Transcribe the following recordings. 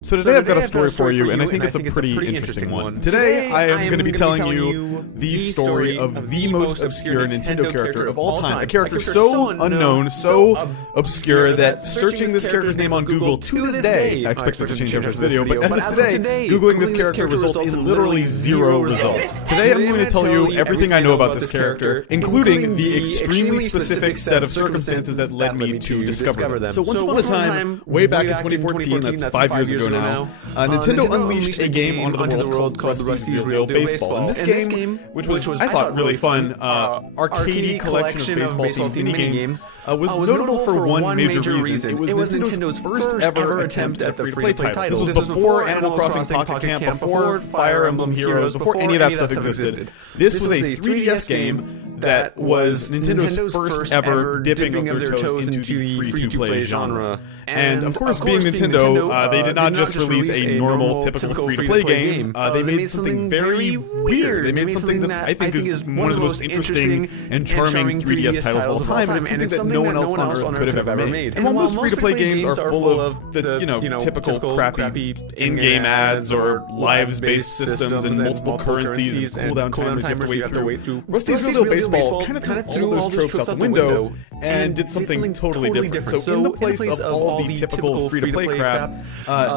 So today I've got a story for you, and I think it's a pretty interesting one. Today I am going to be telling you the story of the most obscure Nintendo character of all time. A character so unknown, so obscure that searching this character's name on Google to this day, I expect it to change after this video, but as of today, Googling this character results in literally zero results. Today I'm going to tell you everything I know about this character, including the extremely specific set of circumstances that led me to discover them. So once upon a time, way back in 2014, that's 5 years ago now, Nintendo unleashed a game onto the world called Rusty's Real Baseball. And this game, which was I thought really fun, arcadey collection of baseball-themed minigames, was notable for one major reason. It was Nintendo's first ever attempt at the free-to-play title. This was before Animal Crossing Pocket Camp, before Fire Emblem Heroes, before any of that stuff existed. This was a 3DS game that was Nintendo's first ever dipping of their toes into the free-to-play genre. And of course, being Nintendo, they did not just release a normal, typical free-to-play game. They made something very weird. They made something that I think is one of the most interesting and charming 3DS titles of all time, and it's something that no one else on Earth could have ever made. And while most free-to-play games are full of the, typical crappy in-game ads or lives-based systems and multiple currencies and cooldown timers you have to wait through, Rusty's Real Baseball kind of threw all those tropes out the window and did something totally different. So in the place of all the typical free-to-play crap,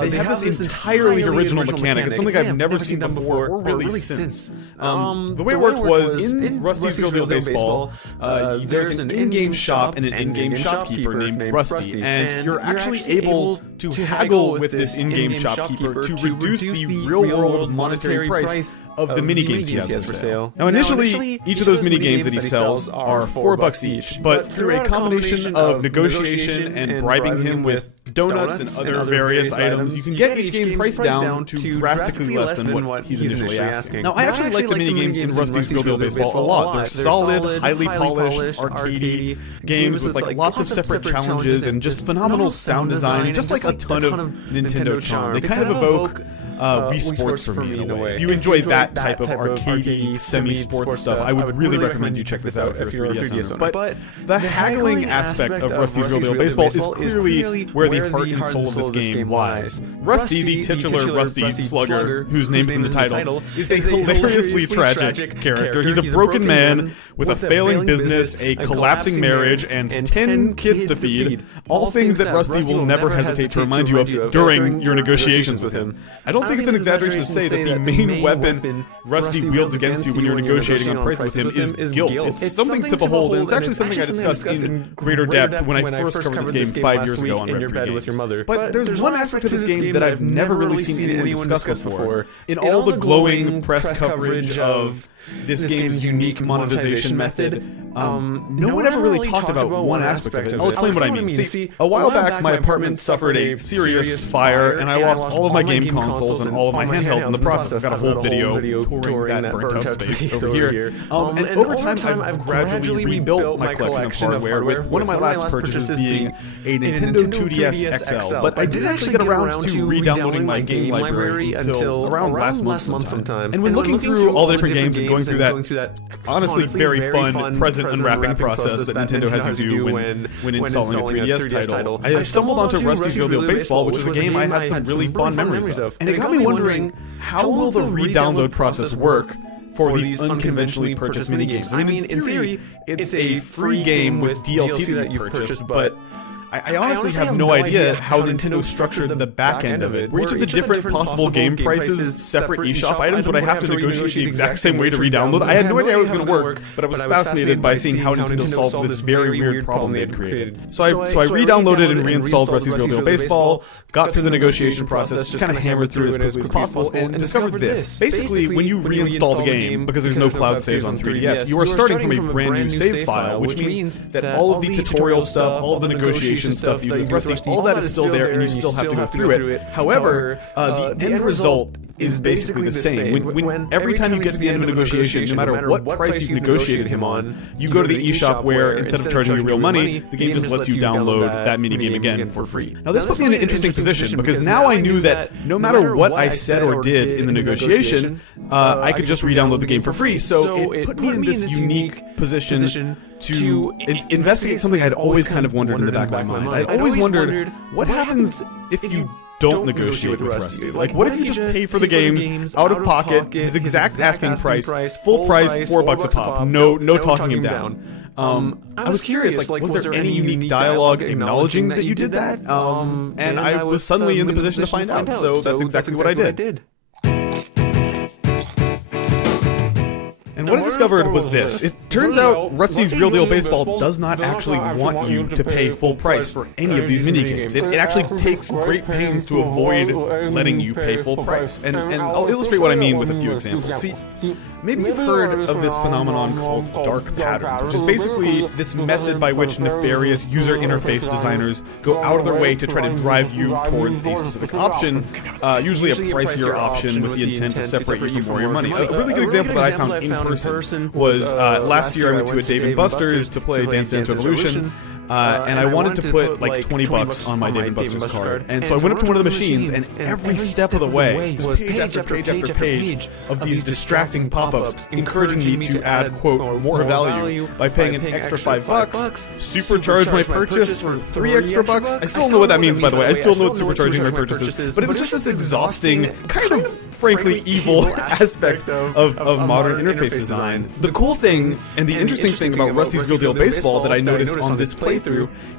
they have this entirely original mechanic. It's something I've never seen before or really since. The way it worked was, in Rusty's Real Baseball, there's an in-game shop and an in-game shopkeeper named Rusty, and you're actually able to haggle with this in-game shopkeeper to reduce the real-world monetary price of the minigames he has for sale. Now initially, each of those minigames that he sells are $4 each, but through a combination of negotiation and bribing him with donuts and other various items, you can get each game's price down to drastically less than what he's initially asking. Now I actually like the minigames in Rusty's Real Baseball a lot. They're solid, highly polished, arcadey games with lots of separate challenges and just phenomenal sound design and just a ton of Nintendo charm. They kind of evoke Wii Sports for me in a way. If you enjoy that type of arcadey, semi-sports stuff, I would really recommend you check this out if you're a 3DS owner. But the haggling aspect of Rusty's Real Baseball is clearly where the heart and soul of this game lies. Rusty, the titular Rusty Slugger, whose name's in the title, is a hilariously tragic character. He's a broken man with a failing business, a collapsing marriage, and 10 kids to feed, all things that Rusty will never hesitate to remind you of during your negotiations with him. I don't think it's an exaggeration to say that the main weapon Rusty wields against you when you're negotiating on price with him is guilt. It's something to behold, and it's actually something I discussed in greater depth when I first covered this game 5 years ago on Red 3 Games. But there's one aspect of this game that I've never really seen anyone discuss before. In all the glowing press coverage of this game's unique monetization method, no one ever really talked about one aspect of it. I'll explain what I mean. See, a while back, my apartment suffered a serious fire, and I lost all of my game consoles and all of my handhelds in the process. I've got a whole video touring that burnt-out space over here. And over time, I've gradually rebuilt my collection of hardware, with one of my last purchases being a Nintendo 2DS XL. But I didn't actually get around to re-downloading my game library until around last month sometime. And when looking through all the different games and going through that honestly very fun present unwrapping process that Nintendo has you do when installing a 3DS title, I stumbled onto Rusty's Real Baseball, which was a game I had some really fond memories of. And it got me wondering, how will the re-download process work for these unconventionally purchased minigames? I mean, in theory, it's a free game with DLC that you purchased, but I honestly have no idea how Nintendo structured the back end of it. Where each of the different possible game prices is separate eShop items, would I have to negotiate the exact same way to re-download? I had no idea how it was going to work, but I was fascinated by seeing how Nintendo solved this very weird problem they had created. So I re-downloaded and reinstalled Rusty's Real Baseball, got through the negotiation process, just kind of hammered through it as quickly as possible, and discovered this. Basically, when you reinstall the game, because there's no cloud saves on 3DS, you are starting from a brand new save file, which means that all of the tutorial stuff, all of the negotiation stuff you do with Rusty, all that is still there, and you still have to go through it. However, the end result is basically the same. When every time you get to the end of a negotiation, no matter what price you've negotiated him on, you go to the eShop where, instead of charging you real money, the game just lets you download that minigame again for free. Now this put me in an interesting position, because now I knew that no matter what I said or did in the negotiation, I could just re-download the game for free. So it put me in this unique position to investigate something I'd always kind of wondered in the back of my mind. I'd always wondered, what happens if you don't negotiate with Rusty. Like, what if you just pay for the games out of pocket, his exact asking price, full price, $4 a pop, no talking him down. I was curious, like, was there any unique dialogue acknowledging that you did that? And I was suddenly in the position to find out, so that's exactly what I did. And what I discovered was this. It turns out Rusty's Real Deal Baseball does not actually want you to pay full price for any of these minigames. It actually takes great pains to avoid letting you pay full price. And I'll illustrate what I mean with a few examples. See, maybe you've heard of this phenomenon called dark patterns, which is basically this method by which nefarious user interface designers go out of their way to try to drive you towards a specific option, usually a pricier option with the intent to separate you from more your money. A really good example that I found in person was last year I went to a Dave & Buster's to play Dance Dance Revolution. And I wanted to put like $20 on my Dave & Buster's card. And so I went up to one of the machines, and every step of the way was page after page after page of these distracting pop-ups encouraging me to add, quote, more value by paying an extra $5, supercharge my purchase for $3 extra bucks. I still don't know what that means, by the way. I still know what supercharging my purchase is. But it was just this exhausting, kind of frankly evil aspect of modern interface design. The cool thing and the interesting thing about Rusty's Real Deal Baseball that I noticed on this playthrough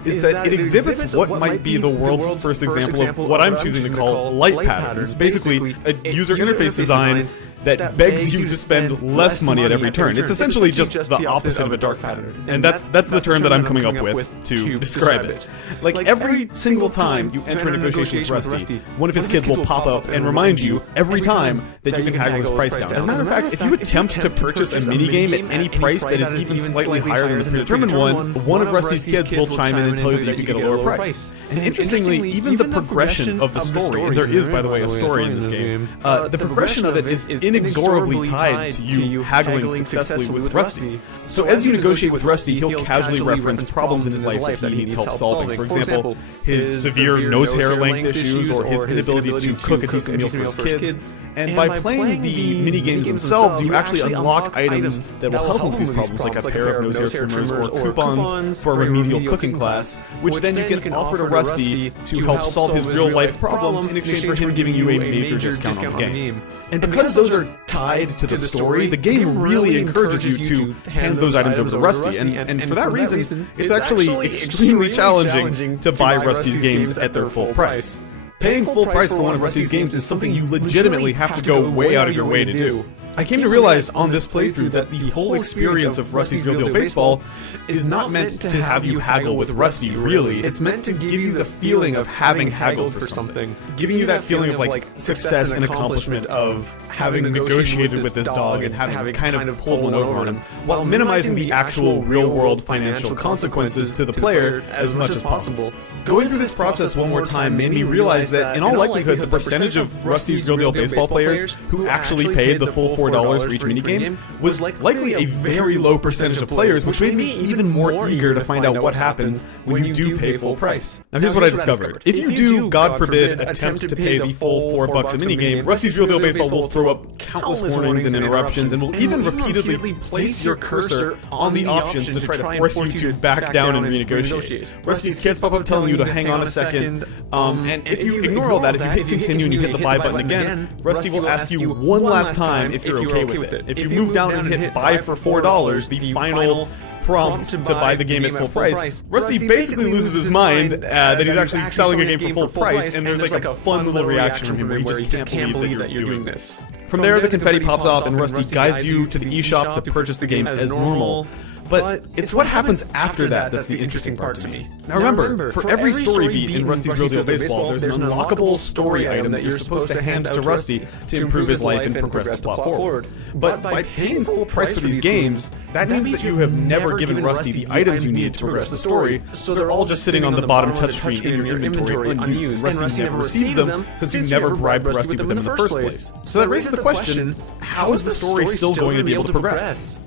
is that it exhibits what might be the world's first example of what I'm choosing to call light patterns. Basically, a user interface design that begs you to spend less money at every turn. It's essentially just the opposite of a dark pattern. And that's the term that I'm coming up with to describe it. Like, every single time you enter a negotiation with Rusty, one of his kids will pop up and remind you every time that you can haggle his price down. As a matter of fact, if you attempt to purchase a minigame at any price that is even slightly higher than the predetermined one of Rusty's kids will chime in and tell you that you can get a lower price. And interestingly, even the progression of the story, and there is, by the way, a story in this game, the progression of it is inexorably tied to you haggling successfully with Rusty. So as you negotiate with Rusty, he'll casually reference problems in his life that he needs help solving. For example, his severe nose hair length issues or his inability to cook a decent meal for his kids. And by playing the minigames themselves, you actually unlock items that will help him with these problems, like a pair of nose hair trimmers or coupons for a remedial cooking class, which then you can offer to Rusty to help solve his real-life problems in exchange for him giving you a major discount on the game. And because those are tied to the story, the game really encourages you to hand those items over to Rusty, and for that reason, it's actually extremely challenging to buy Rusty's games at their full price. Paying full price for one of Rusty's games is something you legitimately have to go way out of your way to do. I came to realize on this playthrough that the whole experience of Rusty's Real Deal Baseball is not meant to have you haggle with Rusty, really. It's meant to give you the feeling of having haggled for something. Giving you that feeling of, like, success and accomplishment of having negotiated with this dog and having kind of pulled one over on him, while minimizing the actual real-world financial consequences to the player as much as possible. Going through this process one more time made me realize that, in all likelihood, the percentage of Rusty's Real Deal Baseball players who actually paid the full $4 for each minigame was likely a very low percentage of players, which made me even more eager to find out what happens when you do pay full price. Now here's what I discovered. If you do, God forbid, attempt to pay the full $4 a minigame, Rusty's Real Deal Baseball will throw up countless warnings and interruptions and will even repeatedly place your cursor on the options to try to force you to back down and renegotiate. Rusty's kids pop up telling you to hang on a second, and if you ignore all that, if you hit continue and you hit the buy button again, Rusty will ask you one last time if you're okay with it. If you move down and hit buy for $4, the final prompt to buy the game at full price, Rusty basically loses his mind that he's actually selling a game for full price, and there's like a fun little reaction from him where he just can't believe that you're doing this. From there, the confetti pops off and Rusty guides you to the eShop to purchase the game as normal. But it's what happens after that that's the interesting part to me. Now remember, for every story beat in Rusty's Real Deal Baseball, there's an unlockable story item that you're supposed to hand to Rusty to improve his life and progress the plot forward. But by paying full price for these games, that means that you have never given Rusty the items you need to progress the story, so they're all just sitting on the bottom touchscreen in your inventory unused, and Rusty never receives them since you never bribed Rusty with them in the first place. So that raises the question, how is the story still going to be able to progress?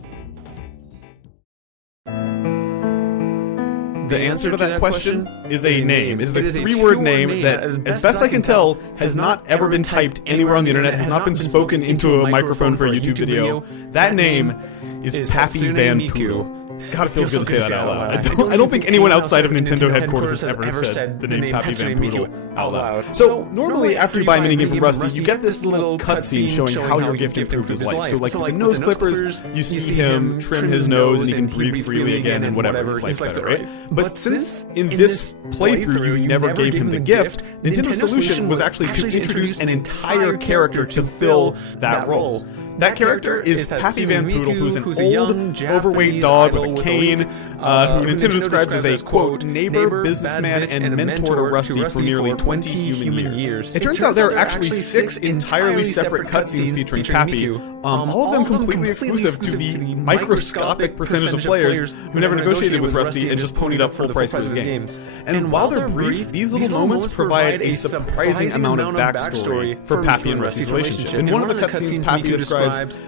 The answer to that question is a name. It is a three-word name that, as best I can tell, has not ever been typed anywhere on the internet, has not been spoken into a microphone for a YouTube video. That name is Pappy Van Poodle. God, it feels good to say that out loud. I don't think anyone outside of Nintendo headquarters has ever said the name Pappy Van Poodle out loud. So normally after you buy a minigame from Rusty, you get this little cutscene showing how your gift improved his life. So like with the nose clippers, you see him trim his nose and he can breathe freely again and whatever, his life's better, right? But since in this playthrough you never gave him the gift, Nintendo's solution was actually to introduce an entire character to fill that role. That character is Pappy Van Poodle, who's an old, overweight dog with a cane, who Nintendo describes as a, quote, neighbor, businessman, and mentor to Rusty for nearly 20 human years. It turns out there are actually 6 entirely separate cutscenes featuring Pappy, all of them completely exclusive to the microscopic percentage of players who never negotiated with Rusty and just ponied up full price for his games. And while they're brief, these little moments provide a surprising amount of backstory for Pappy and Rusty's relationship. In one of the cutscenes, Pappy describes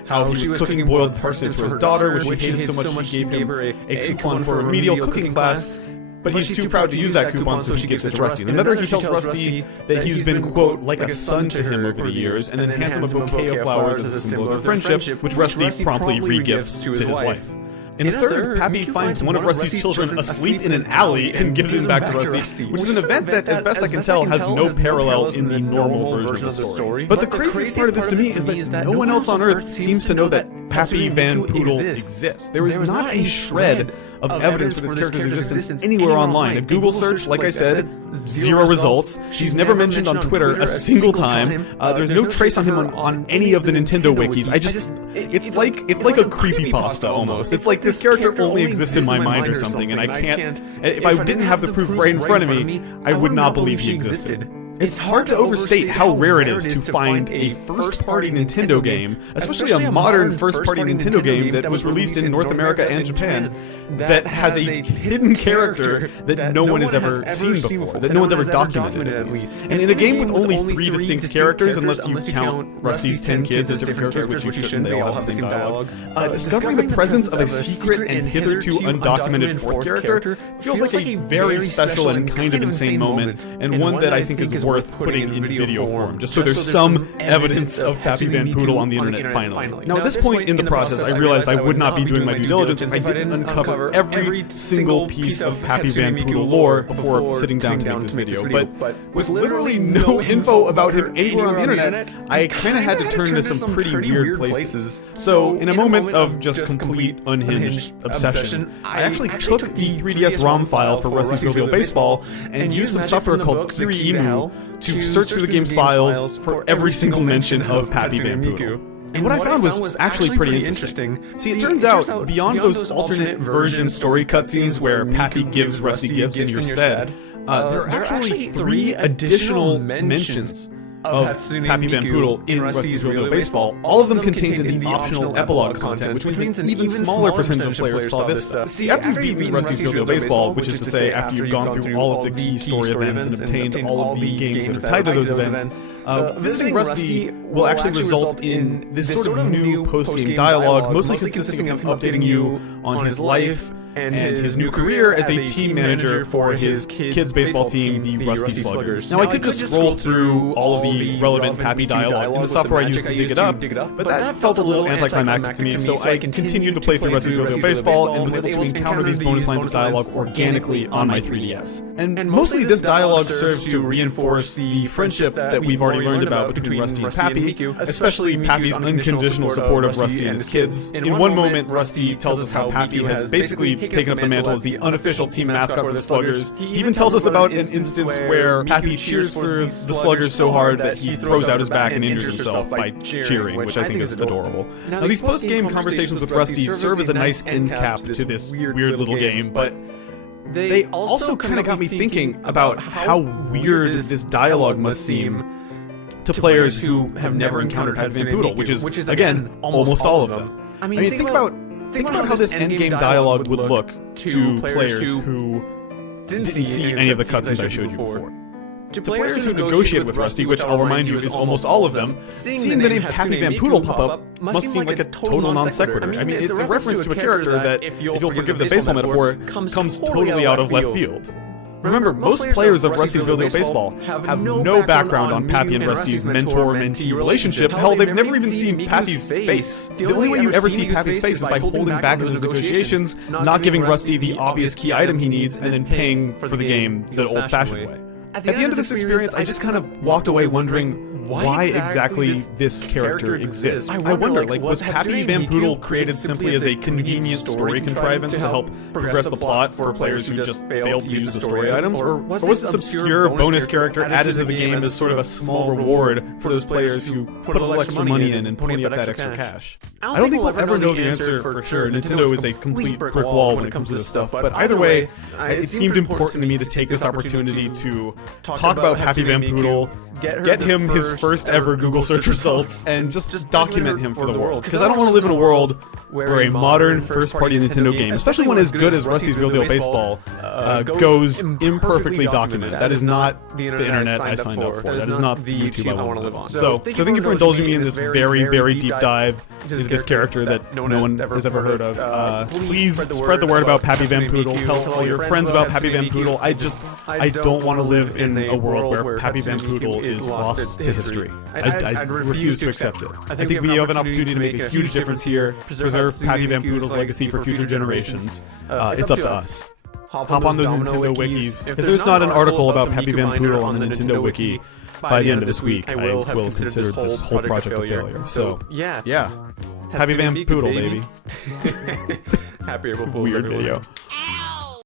how he was cooking boiled parsnips for his daughter, which she hated so much she gave her a coupon for a remedial cooking class, but he's too proud to use that coupon, so she gives it to Rusty. In another, he tells Rusty that he's been, quote, like a son to him over the years, and then hands him a bouquet of flowers as a symbol of their friendship, which Rusty promptly re-gifts to his wife. In a third, Pappy finds one of Rusty's children asleep in an alley and gives him back to Rusty, which is an event that, as best I can tell, has no parallel in the normal version of the story. But the craziest part of this to me is that no one else on Earth seems to know that Pappy Van Poodle exists. There is not a shred of evidence for this character's existence anywhere online. A Google search, like I said, 0 results. She's never mentioned on Twitter a single time. There's no trace on him on any of the Nintendo wikis. It's like a creepypasta almost. It's like this character only exists in my mind or something, and I can't. If I didn't have the proof right in front of me, I would not believe he existed. It's hard to overstate how rare it is to find a first-party Nintendo game, especially a modern first-party Nintendo game that was released in North America and Japan, that has a hidden character that no one has ever seen before, that no one's ever documented at least. And in a game with only 3 distinct characters, unless you count Rusty's 10 kids as different characters, which you shouldn't, they all have the same dialogue, discovering the presence of a secret and hitherto undocumented 4th character feels like a very special and kind of insane moment, and one that I think is worth putting in video form, just so there's some evidence of Pappy Van Poodle on the internet finally. Now at this point in the process, I realized I would not be doing my due diligence if I didn't uncover every single piece of Pappy Van Poodle lore before sitting down to make this video, but with literally no info about him anywhere on the internet, I kinda had to turn to some pretty weird places. So in a moment of just complete unhinged obsession, I actually took the 3DS ROM file for Rusty's Real Baseball and used some software called Kiri to search through the game's files for every single mention of Pappy Van Poodle. And what I found was actually pretty interesting. See, it turns out, beyond those alternate version story cutscenes where Pappy gives Rusty gifts in your stead, there are actually 3 additional mentions of Pappy Van Poodle in Rusty's Real Baseball, all of them contained in the optional epilogue content, which means an even smaller percentage of players saw this stuff. See, after you've beaten Rusty's Real Baseball, which is to say after you've gone through all of the key story events and obtained all of the games that are tied to those events, visiting Rusty will actually result in this sort of new post-game dialogue, mostly consisting of updating you on his life and his new career as a team manager for his kids' baseball team, the Rusty Sluggers. Now, I could just scroll through all of the relevant Pappy dialogue in the software I used to dig it up, but that felt a little anticlimactic to me, so I continued to play through Rusty's Real Baseball and was able to encounter these bonus lines of dialogue organically on my 3DS. And mostly this dialogue serves to reinforce the friendship that we've already learned about between Rusty and Pappy, especially Pappy's unconditional support of Rusty and his kids. In one moment, Rusty tells us how Pappy has basically taken up the mantle as the unofficial team mascot for the Sluggers. He even tells us about an instance where Pappy cheers for the Sluggers so hard that he throws out his back and injures himself by cheering, which I think is adorable. Now, these post-game conversations with Rusty serve as a nice end cap to this weird little game, but they also kind of got me thinking about how weird this dialogue must seem to players who have never encountered Pappy Van Poodle, which is, again, almost all of them. I mean, think about how this endgame dialogue would look to players who didn't see any of the cutscenes I showed you before. To players who negotiated with Rusty, which I'll remind you is almost all of them, seeing the name Pappy Van Poodle pop up must seem like a total non sequitur. I mean, it's a reference to a character that, if you'll forgive the baseball metaphor, comes totally out of left field. Remember, most players of Rusty's Real Deal Baseball have no background on Pappy and Rusty's mentor-mentee relationship. Hell, they've never even seen Pappy's face. The only way you ever see Pappy's face is by holding back in those negotiations, not giving Rusty the obvious key item he needs, and then paying for the game the old-fashioned way. At the end of this experience, I just kind of walked away wondering why exactly this character exists. I wonder, like, was Pappy Van Poodle created simply as a convenient story contrivance to help progress the plot for players who just failed to use the story items? Or was this obscure bonus character added to the game as sort of a small reward for those players who put a little extra money in and pony up that extra cash? I don't think we'll ever know the answer for sure. Nintendo is a complete brick wall when it comes to this stuff, but either way, it seemed important to me to take this opportunity to talk about Pappy Van Poodle, get him his first ever Google search results, and just document him for the world. Because I don't want to live in a world where a modern first-party Nintendo game, especially one as good as Rusty's Real Deal Baseball, goes imperfectly documented. That is not the internet I signed up for. That is not the YouTube I want to live on. So thank you for indulging me in this very, very deep dive into this character that no one has ever heard of. Please spread the word about Pappy Van Poodle. Tell all your friends about Pappy Van Poodle. I don't want to live in a world where Pappy Van Poodle is lost to history. I refuse to accept it. I think we have an opportunity to make a huge difference here, preserve Pappy Van Poodle's legacy for future generations. It's up to us. Hop on those Nintendo wikis. If there's not an article about Pappy Van Poodle on the Nintendo wiki by the end of this week, I will consider this whole project a failure. So, yeah. Pappy Van Poodle, baby. Happy April Fool's, Weird everyone. video.